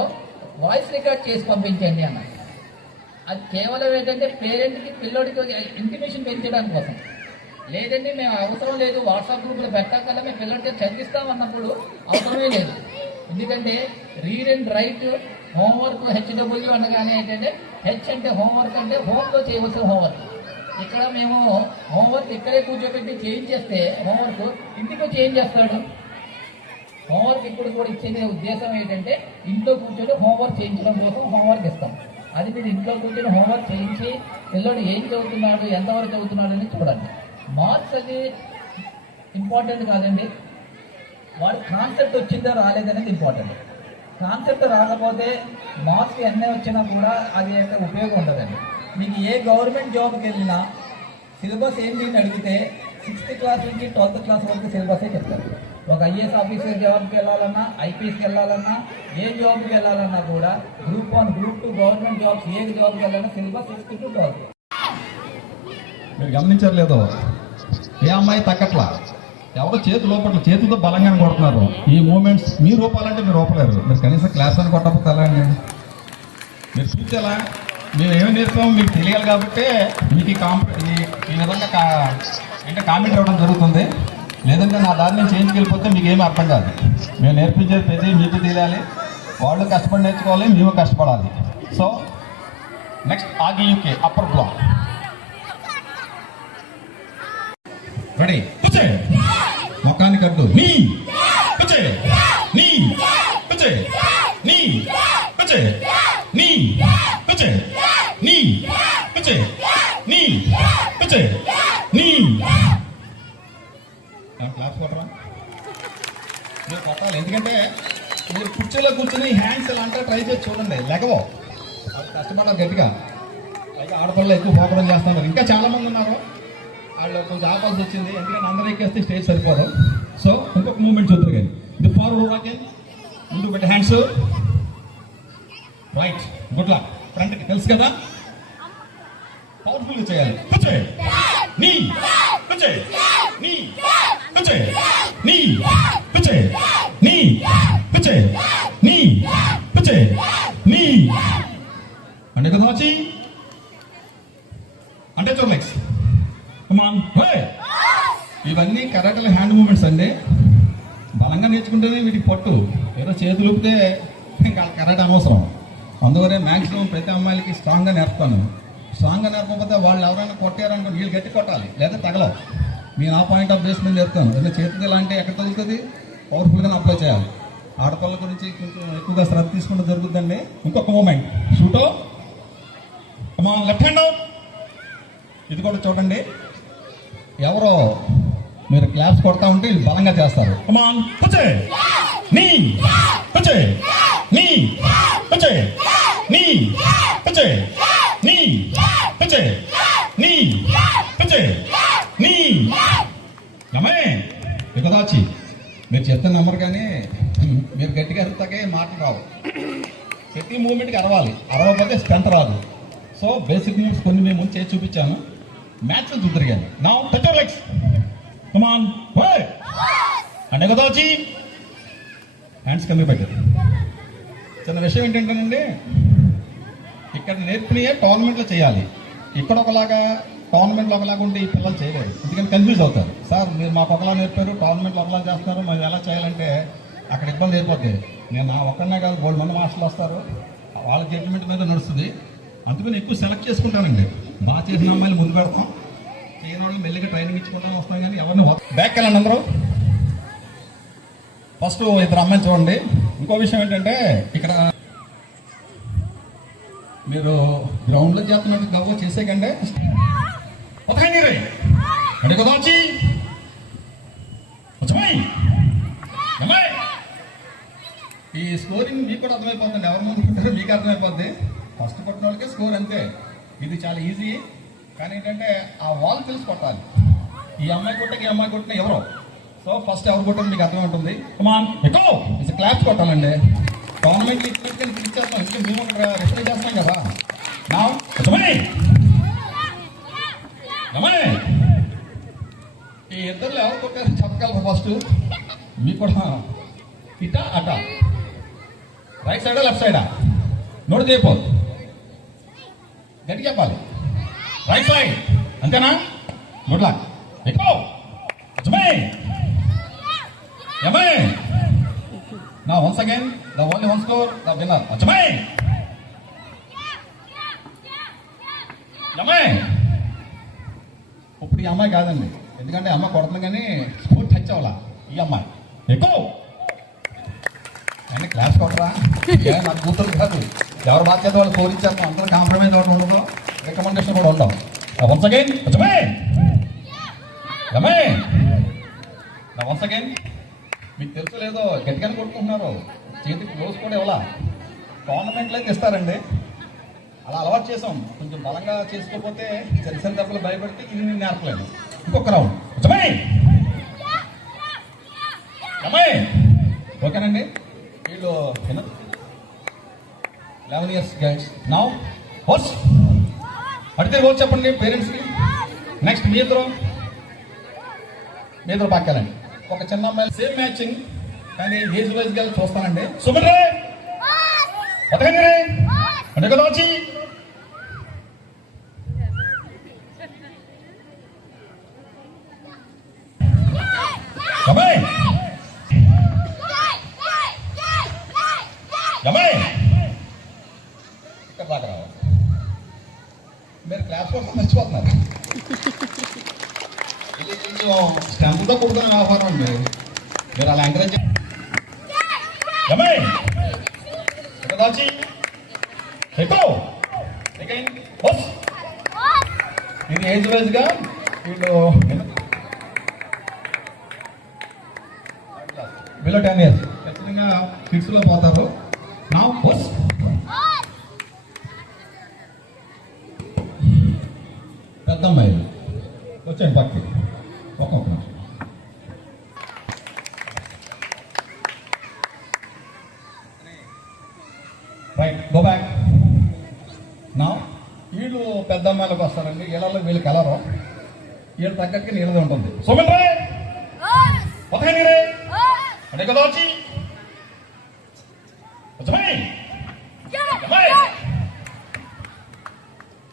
వాయిస్ రికార్డ్ చేసి పంపించండి అన్న. అది కేవలం ఏంటంటే పేరెంట్కి పిల్లోడికి ఇంటిమేషన్ పెంచడానికి కోసం. లేదండి మేము అవసరం లేదు, వాట్సాప్ గ్రూపులో పెట్టాకల్లా మేము పిల్లడికి చదివిస్తాం అన్నప్పుడు అవసరమే లేదు. ఎందుకంటే read and write homework HW అనగానే ఏంటంటే హెచ్ అంటే హోంవర్క్, అంటే హోమ్లో చేయవలసిన హోంవర్క్. ఇక్కడ మేము హోంవర్క్ ఇక్కడే కూర్చోబెట్టి చేయించేస్తే హోంవర్క్ ఇంటికి చేంజ్ చేస్తాడు. హోంవర్క్ ఇప్పుడు కూడా ఇచ్చే ఉద్దేశం ఏంటంటే ఇంట్లో కూర్చొని హోంవర్క్ చేయించడం కోసం హోంవర్క్ ఇస్తాం. అది మీరు ఇంట్లో కూర్చొని హోంవర్క్ చేయించి పిల్లడు ఏం చదువుతున్నాడు, ఎంతవరకు చదువుతున్నాడు అని చూడండి. మార్క్స్ అది ఇంపార్టెంట్ కాదండి, వాడు కాన్సెప్ట్ వచ్చిందో రాలేదనేది ఇంపార్టెంట్. కాన్సెప్ట్ రాకపోతే మార్క్స్ ఎన్ని వచ్చినా కూడా అది యొక్క ఉపయోగం ఉండదండి. మీకు ఏ గవర్నమెంట్ జాబ్కి వెళ్ళినా సిలబస్ ఏంటి అని అడిగితే 6th క్లాస్ నుంచి 12th క్లాస్ వరకు సిలబసే చెప్తారు. ఒక IAS ఆఫీసర్ జాబ్కి వెళ్ళాలన్నా, IPSకి వెళ్ళాలన్నా, ఏ జాబ్కి వెళ్ళాలన్నా కూడా Group 1, Group 2 గవర్నమెంట్ జాబ్స్ ఏ జాబ్కి వెళ్ళాలన్నా సిలబస్ 6th to 12th. మీరు గమనించారు లేదో, ఏ అమ్మాయి తగ్గట్లా, ఎవరో చేతితో బలంగానే కొడుతున్నారు. ఈ మూమెంట్స్ మీరు రూపాలంటే మీరు రూపలేరు. మీరు కనీసం క్లాస్ అని కొట్టకపోతే ఎలా అండి? మీరు చూసేలా మేము ఏమి నేర్పాము మీకు తెలియాలి కాబట్టి మీకు ఈ విధంగా అంటే కామెంట్ ఇవ్వడం జరుగుతుంది. లేదంటే నా దారి నేను చేంజ్కి వెళ్ళిపోతే మీకు ఏమీ అర్థం కాదు. మేము నేర్పించేది ప్రతి మీకు తెలియాలి, వాళ్ళు కష్టపడి నేర్చుకోవాలి, మేము కష్టపడాలి. So next AGUK upper block ready, కూర్చే మొక్కానికి అడ్డు, నీ కూర్చే, నీ కూర్చే, నీ కూర్చే, నీ కూర్చే, నీ కూర్చే, నీ కూర్చే, నీ క్లాస్ కొట్టరా మీరు కొట్టాలి. ఎందుకంటే మీరు కుర్చీలో కూర్చొని హ్యాండ్స్ ఇలా అంటే ట్రై చేసి చూడండి, లెగవో వాళ్ళు కష్టపడాలి గట్టిగా. అయితే ఆడపిల్లలు ఎక్కువ పోకడం చేస్తున్నారు, ఇంకా చాలామంది ఉన్నారు. వాళ్ళు కొంచెం ఆపాల్సి వచ్చింది, ఎందుకంటే అందరూ ఎక్కేస్తే స్టేజ్ సరిపోదు. సో ఇంకొక మూమెంట్ చూద్దరు కానీ ఇది ఫార్వర్డ్ వాకింగ్, ముందుకు పెట్టి హ్యాండ్స్ రైట్, గుడ్ లక్, ఫ్రంట్కి తెలుసు కదా. పవర్ఫుల్గా చేయాలి. కూర్చో నీ కూర్చో నీ కూర్చో నీ కూర్చో నీ కూర్చో నీ కూర్చో నీ అంటే కదా వచ్చి అంటే చూడలేక్స్ ఇవన్నీ కరాటేలో హ్యాండ్ మూమెంట్స్ అండి. బలంగా నేర్చుకుంటేనే వీటికి పట్టు. ఏదో చేతులు ఊపితే ఇంకా కరాటే అనవసరం. అందువరే మ్యాక్సిమం ప్రతి అమ్మాయిలకి స్ట్రాంగ్గా నేర్పుతాను. స్ట్రాంగ్గా నేర్పకపోతే వాళ్ళు ఎవరైనా కొట్టారనుకో వీళ్ళు గట్టి కొట్టాలి, లేదా తగలవు. నేను ఆ పాయింట్ ఆఫ్ బేస్ మీద చెప్తాను. ఎందుకంటే చేతికి ఎలా అంటే ఎక్కడ తగులుతుంది, పవర్ఫుల్గానే అప్లై చేయాలి. ఆడపిల్లల గురించి కొంచెం ఎక్కువగా శ్రద్ధ తీసుకుంటే జరుగుతుందండి. ఇంకొక మూమెంట్ షూటో లెఫ్ట్ హ్యాండ్. ఇది కూడా చూడండి. ఎవరో మీరు క్లాప్స్ కొడతా ఉంటే వీళ్ళు బలంగా చేస్తారు. కూర్చో నీ కూర్చో నీ కూర్చో నీ కూర్చో నీ కూర్చో నీ కూర్చో నీ నమ్మే ఇకదాచి మీరు చెప్తే నమ్మరు కానీ మీరు గట్టిగా అరుతాకే మాటలు రావు. ప్రతి మూమెంట్కి అరవాలి. అరవకపోతే స్ట్రెంత్ రాదు. సో బేసిక్ మూవ్స్ కొన్ని మేము చేసి చూపించాను. మ్యాచ్ చూద్దరు కానీ నా టచ్ యువర్ లెగ్స్ కమాన్ అంటే కదా వచ్చి హ్యాండ్స్ కమ్మి పెట్టారు. చిన్న విషయం ఏంటంటేనండి, ఇక్కడ నేర్పినయే టోర్నమెంట్లో చేయాలి. ఇక్కడ ఒకలాగా టోర్నమెంట్లో ఒకలాగా ఉంటే ఈ పిల్లలు చేయలేరు. ఎందుకంటే కన్ఫ్యూజ్ అవుతారు. సార్ మీరు మాకు ఒకలా నేర్పారు, టోర్నమెంట్లో ఒకలా చేస్తున్నారు, మేము ఎలా చేయాలంటే అక్కడ ఇబ్బంది అయిపోతుంది. నేను నా ఒక్కడనే కాదు, 3 మంది మాస్టర్లు వస్తారు, వాళ్ళ జడ్జిమెంట్ మీద నడుస్తుంది. అందుకని ఎక్కువ సెలెక్ట్ చేసుకుంటానండి. బాగా చేసిన అమ్మాయిలు ముందు పెడతాం, చేయని వాళ్ళు మెల్లిగా ట్రైనింగ్ ఇచ్చుకుంటాం వస్తాం. కానీ ఎవరిని బ్యాక్ వెళ్ళండి అందరూ. ఫస్ట్ 2 అమ్మాయిలు చూడండి. ఇంకో విషయం ఏంటంటే ఇక్కడ మీరు గ్రౌండ్లో చేస్తున్నట్టు గవ్వ చేసేకంటే అడి కదా వచ్చి ఈ స్కోరింగ్ మీకు కూడా అర్థమైపోతుంది. ఎవరి ముందు ఉంటారో మీకు అర్థమైపోద్ది. ఫస్ట్ కొట్టిన వాళ్ళకే స్కోర్ అంతే. ఇది చాలా ఈజీ. కానీ ఏంటంటే ఆ వాల్ తెలిసి కొట్టాలి. ఈ అమ్మాయి కొట్టక ఈ అమ్మాయి కొట్టిన ఎవరో. సో ఫస్ట్ ఎవరు కొట్టారు మీకు అర్థమై ఉంటుంది. ఎక్కువ క్లాప్స్ కొట్టాలండి. టోర్నమెంట్ ఇచ్చేస్తాం, ఇంకా మేము రిప్లై చేస్తాం కదా. నా ఈ ఇద్దరు ఎవరు కొట్టారు చెప్పగలరు ఫస్ట్. మీకు కూడా ఇటా అటా, రైట్ సైడా లెఫ్ట్ సైడా నోట్ చేయకపోదు, గట్టి చెప్పాలి. రైట్ సైడ్ అంతేనా? Good luck. ఎక్కువ నా once again the only one score the winner. ఇప్పుడు ఈ అమ్మాయి కాదండి, ఎందుకంటే అమ్మ కొడుతుంది కానీ స్కోర్ టచ్ అవ్వాలా. ఈ అమ్మాయి ఎక్కువ అంటే క్లాస్ కొట్టరా, నాకు కూతురు కాదు. ఎవరు బాధ్యత వాళ్ళు స్కోర్ ఇచ్చేస్తాం. అందరూ కాంప్రమైజ్ ఒకటి ఉండదు, రికమెండేషన్ కూడా ఉండవు. వన్స్ అగైన్ వన్స్ అగైన్ మీకు తెలుసు లేదో గట్టిగానే కొట్టుకుంటున్నారు. చేతికి క్లోజ్ కూడా ఇవ్వాలా. టోర్నమెంట్లో అయితే ఇస్తారండి. అలా అలవాటు చేసాం. కొంచెం బలంగా చేసుకోకపోతే చిన్న చిన్న దెబ్బలు భయపడితే ఇది నేను నేర్పలేదు. ఇంకొక రౌండ్ ఓకేనండి. వీళ్ళు 11 years గైడ్స్. నౌ హోస్ట్ అడితే రోజు చెప్పండి పేరెంట్స్కి. నెక్స్ట్ మీ ఇద్దరు పక్కాలండి. ఒక చిన్న అమ్మాయి సేమ్ మ్యాచింగ్ కానీ ఏజ్ వైజ్ గా చూస్తానండి. సుమరే అంటే కదా వచ్చి ఇక్కడ దాకా రావాలి. మీరు క్లాస్ కోసం మర్చిపోతున్నారు. ఇది కొంచెం స్టెంప్తో కూడుకునే వ్యవహారం అండి. మీరు అలా ఎంకరేజ్ దాచి ఇది ఏజ్ వైజ్గా వీళ్ళు బిలో 10 years ఖచ్చితంగా కిడ్స్లో పోతారు. నా పెద్ద అమ్మాయిలు వచ్చాను పక్కకి ఒక్కొక్క నిమిషం. Right go back. నా ఈ వీళ్ళు పెద్ద అమ్మాయిలకు వస్తారండి, వీళ్ళలో వీళ్ళు కలరు, వీళ్ళు తగ్గట్టుగా నీళ్ళది ఉంటుంది. సోమన్ రే వతకండి రే అంటే కదా వచ్చి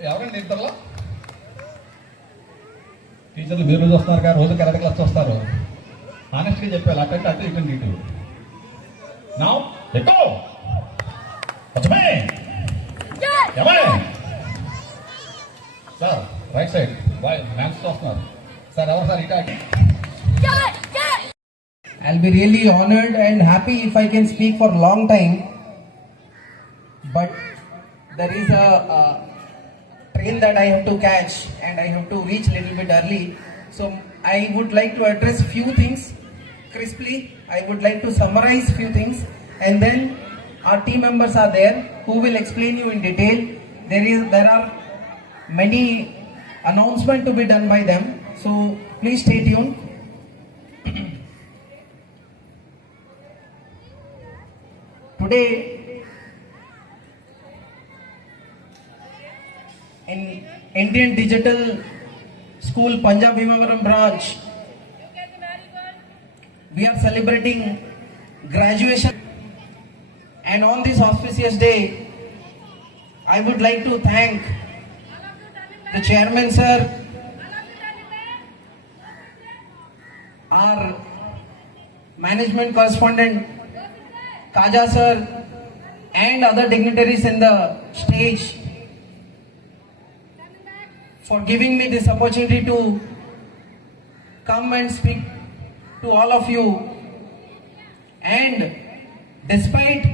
ఎవరండి ఇద్దరులో టీచర్లు మీరు రోజు వస్తున్నారు కదా, రోజు కరెక్ట్ క్లాస్ వస్తారు. ఆనెస్ట్గా చెప్పాలి, అటంటే అటు ఇటు ఇటు నా ఎక్కువ sir right side boy maths వస్తున్నారు సార్. ఎవరు సార్ ఇటు? I'll be really honored and happy if I can speak for a long time. But there is a train that I have to catch and I have to reach a little bit early. So I would like to address few things crisply. I would like to summarize few things and then our team members are there who will explain you in detail. There are many announcements to be done by them. So please stay tuned. Today, in Indian Digital School Punjab Bhimavaram branch, we are celebrating graduation, and on this auspicious day, I would like to thank the chairman sir, our management correspondent Kaja sir, and other dignitaries in the stage for giving me this opportunity to come and speak to all of you. And despite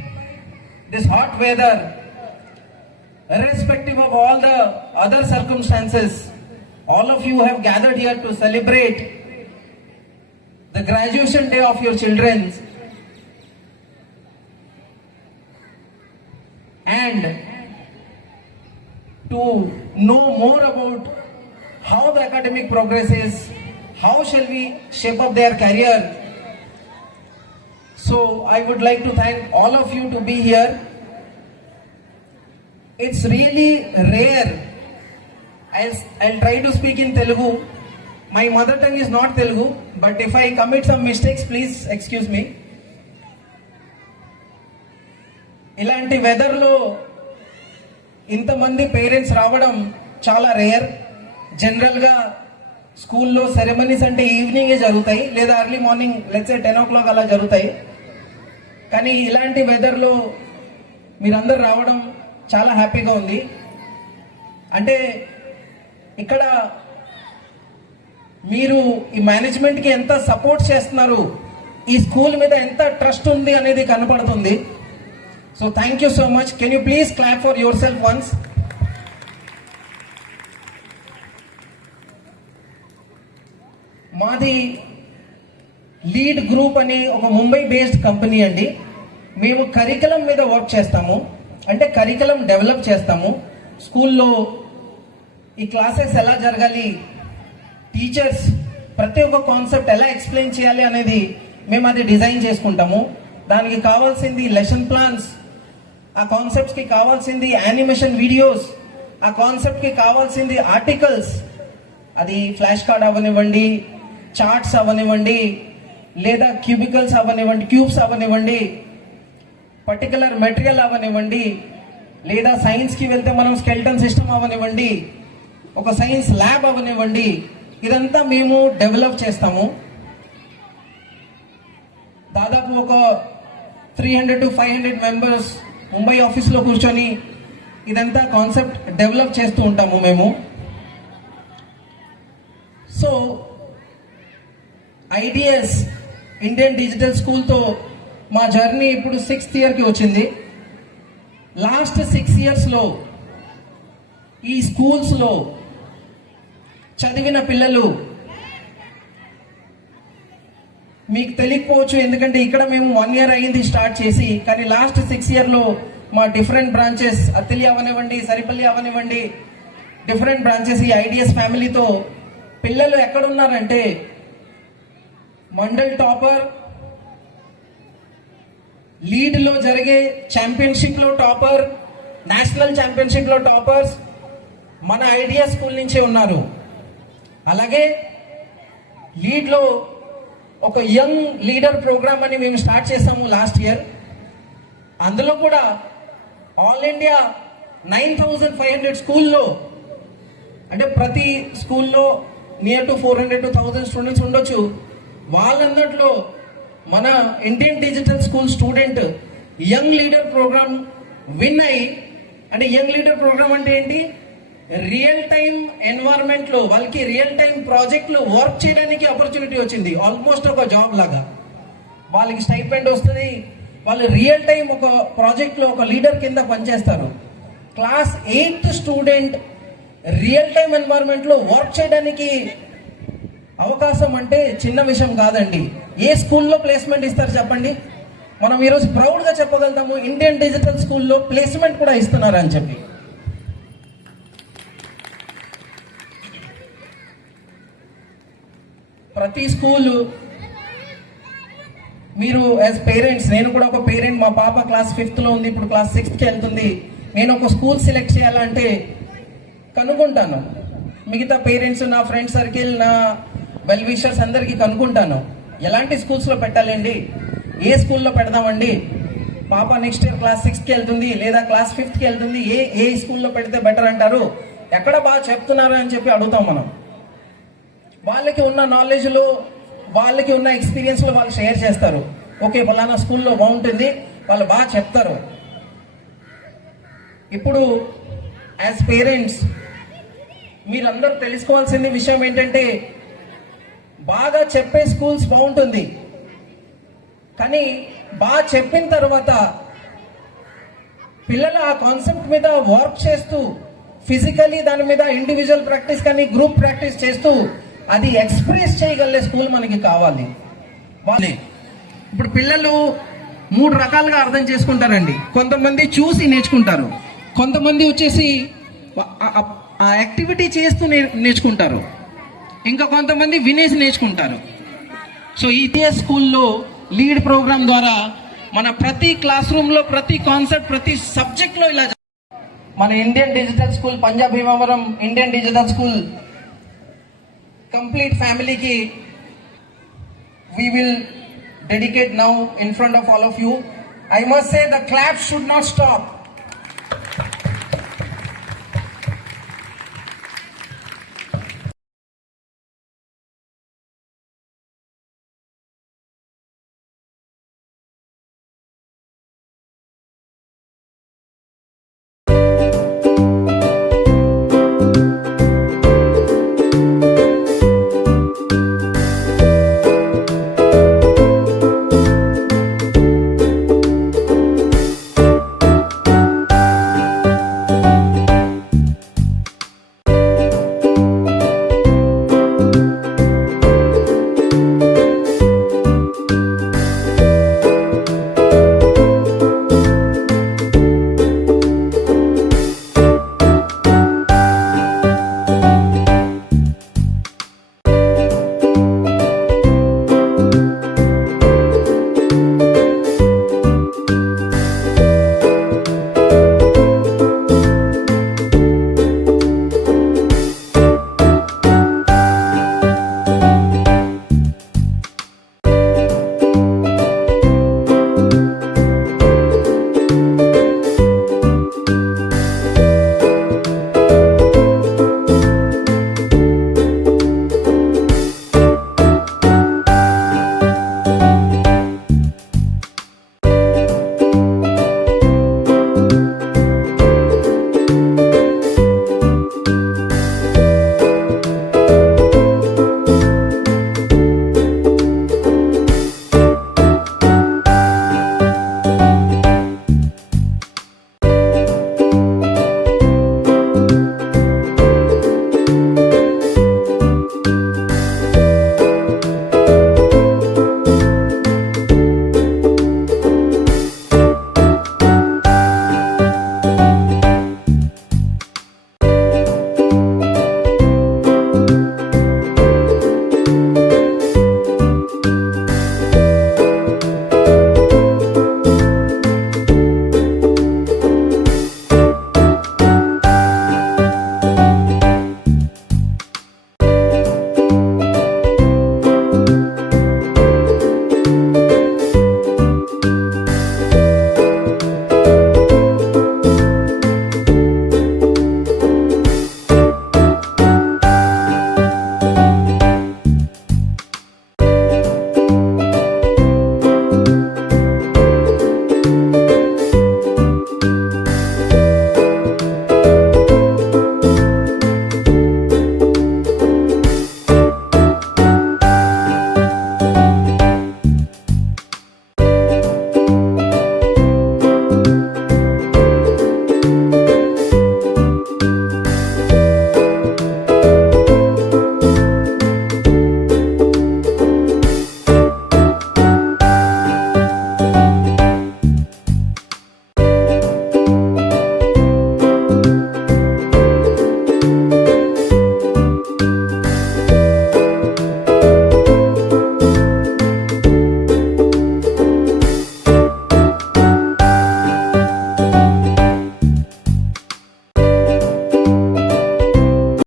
this hot weather, irrespective of all the other circumstances, all of you have gathered here to celebrate the graduation day of your children. And to know more about how the academic progress is, how shall we shape up their career. So I would like to thank all of you to be here. It's really rare. I'll try to speak in Telugu. My mother tongue is not Telugu, but if I commit some mistakes, please excuse me. ఇలాంటి వెదర్లో ఇంతమంది పేరెంట్స్ రావడం చాలా రేర్. జనరల్గా స్కూల్లో సెరమనీస్ అంటే ఈవినింగే జరుగుతాయి, లేదా ఎర్లీ మార్నింగ్ లెట్స్ 10 o'clock అలా జరుగుతాయి. కానీ ఇలాంటి వెదర్లో మీరందరూ రావడం చాలా హ్యాపీగా ఉంది. అంటే ఇక్కడ మీరు ఈ మేనేజ్మెంట్కి ఎంత సపోర్ట్ చేస్తున్నారు, ఈ స్కూల్ మీద ఎంత ట్రస్ట్ ఉంది అనేది కనపడుతుంది. So thank you so much. Can you please clap for yourself once? మాది లీడ్ గ్రూప్ అని ఒక ముంబై బేస్డ్ కంపెనీ అండి. మేము కరికులం మీద వర్క్ చేస్తాము, అంటే కరికులం డెవలప్ చేస్తాము. స్కూల్లో ఈ క్లాసెస్ ఎలా జరగాలి, టీచర్స్ ప్రతి ఒక్క కాన్సెప్ట్ ఎలా ఎక్స్ప్లెయిన్ చేయాలి అనేది మేము అది డిజైన్ చేసుకుంటాము. దానికి కావాల్సింది లెసన్ ప్లాన్స్, ఆ కాన్సెప్ట్స్కి కావాల్సింది యానిమేషన్ వీడియోస్, ఆ కాన్సెప్ట్కి కావాల్సింది ఆర్టికల్స్, అది ఫ్లాష్ కార్డ్ అవ్వనివ్వండి, చార్ట్స్ అవ్వనివ్వండి, లేదా క్యూబికల్స్ అవ్వనివ్వండి, క్యూబ్స్ అవ్వనివ్వండి, పర్టికులర్ మెటీరియల్ అవ్వనివ్వండి, లేదా సైన్స్కి వెళ్తే మనం స్కెల్టన్ సిస్టమ్ అవ్వనివ్వండి, ఒక సైన్స్ ల్యాబ్ అవ్వనివ్వండి, ఇదంతా మేము డెవలప్ చేస్తాము. దాదాపు ఒక 300 to 500 మెంబర్స్ ముంబై ఆఫీస్లో కూర్చొని ఇదంతా కాన్సెప్ట్ డెవలప్ చేస్తూ ఉంటాము మేము. సో ఐడిఎస్ ఇండియన్ డిజిటల్ స్కూల్తో మా జర్నీ ఇప్పుడు 6th yearకి వచ్చింది. లాస్ట్ 6 yearsలో ఈ స్కూల్స్లో చదివిన పిల్లలు మీకు తెలియకపోవచ్చు, ఎందుకంటే ఇక్కడ మేము 1 year అయ్యింది స్టార్ట్ చేసి. కానీ లాస్ట్ 6 yearలో మా డిఫరెంట్ బ్రాంచెస్, అత్తిలి అవనివ్వండి, సరిపల్లి అవనివ్వండి, డిఫరెంట్ బ్రాంచెస్ ఈ ఐడిఎస్ ఫ్యామిలీతో పిల్లలు ఎక్కడున్నారంటే మండల్ టాపర్, లీడ్లో జరిగే ఛాంపియన్షిప్లో టాపర్, నేషనల్ ఛాంపియన్షిప్లో టాపర్స్, మన ఐడియా స్కూల్ నుంచే ఉన్నారు. అలాగే లీడ్లో ఒక యంగ్ లీడర్ ప్రోగ్రామ్ అని మేము స్టార్ట్ చేసాము లాస్ట్ ఇయర్. అందులో కూడా ఆల్ ఇండియా 9,500 స్కూల్లో, అంటే ప్రతి స్కూల్లో నియర్ టు 400 to 1,000 స్టూడెంట్స్ ఉండొచ్చు. వాళ్ళందరిలో మన Indian digital school student young leader programme win అయ్యి, అంటే యంగ్ లీడర్ ప్రోగ్రామ్ అంటే ఏంటి, రియల్ టైం ఎన్వైరన్మెంట్ లో వాళ్ళకి రియల్ టైం ప్రాజెక్ట్ లో వర్క్ చేయడానికి ఆపర్చునిటీ వచ్చింది. ఆల్మోస్ట్ ఒక జాబ్ లాగా వాళ్ళకి స్టైపెండ్ వస్తుంది. వాళ్ళు రియల్ టైం ఒక ప్రాజెక్ట్ లో ఒక లీడర్ కింద పనిచేస్తారు. Class 8th student real time environment లో వర్క్ చేయడానికి అవకాశం అంటే చిన్న విషయం కాదండి. ఏ స్కూల్లో ప్లేస్మెంట్ ఇస్తారు చెప్పండి? మనం ఈరోజు ప్రౌడ్ గా చెప్పగలుగుతాము ఇండియన్ డిజిటల్ స్కూల్లో ప్లేస్మెంట్ కూడా ఇస్తున్నారు అని చెప్పి. ప్రతి స్కూల్ మీరు యాజ్ పేరెంట్స్, నేను కూడా ఒక పేరెంట్, మా పాప క్లాస్ 5th లో ఉంది, ఇప్పుడు క్లాస్ 6th వెళ్తుంది. నేను ఒక స్కూల్ సెలెక్ట్ చేయాలంటే కనుక్కుంటాను. మిగతా పేరెంట్స్, నా ఫ్రెండ్ సర్కిల్, నా వెల్ విషర్స్ అందరికీ కనుక్కుంటాను ఎలాంటి స్కూల్స్లో పెట్టాలండి, ఏ స్కూల్లో పెడదామండి, పాప నెక్స్ట్ ఇయర్ క్లాస్ 6th వెళ్తుంది లేదా క్లాస్ 5th వెళ్తుంది, ఏ స్కూల్లో పెడితే బెటర్ అంటారు, ఎక్కడ బాగా చెప్తున్నారు అని చెప్పి అడుగుతాం మనం. వాళ్ళకి ఉన్న నాలెడ్జ్లో, వాళ్ళకి ఉన్న ఎక్స్పీరియన్స్లో వాళ్ళు షేర్ చేస్తారు. ఓకే, ఫలానా స్కూల్లో బాగుంటుంది, వాళ్ళు బాగా చెప్తారు. ఇప్పుడు యాజ్ పేరెంట్స్ మీరందరూ తెలుసుకోవాల్సింది విషయం ఏంటంటే, బాగా చెప్పే స్కూల్స్ బాగుంటుంది, కానీ బాగా చెప్పిన తర్వాత పిల్లలు ఆ కాన్సెప్ట్ మీద వర్క్ చేస్తూ, ఫిజికలీ దాని మీద ఇండివిజువల్ ప్రాక్టీస్ కానీ గ్రూప్ ప్రాక్టీస్ చేస్తూ అది ఎక్స్ప్రెస్ చేయగలిగే స్కూల్ మనకి కావాలి. ఇప్పుడు పిల్లలు 3 రకాలుగా అర్థం చేసుకుంటారండి. కొంతమంది చూసి నేర్చుకుంటారు, కొంతమంది వచ్చేసి ఆ యాక్టివిటీ చేస్తూ నేర్చుకుంటారు, ఇంకా కొంతమంది వినేసి నేర్చుకుంటారు. సో ఇదే స్కూల్లో లీడ్ ప్రోగ్రామ్ ద్వారా మన ప్రతి క్లాస్ రూమ్లో ప్రతి కాన్సెప్ట్, ప్రతి సబ్జెక్ట్లో ఇలా మన Indian digital school, Punjab Bhimavaram Indian digital school complete family ki we will dedicate now in front of all of you. I must say the clap should not stop.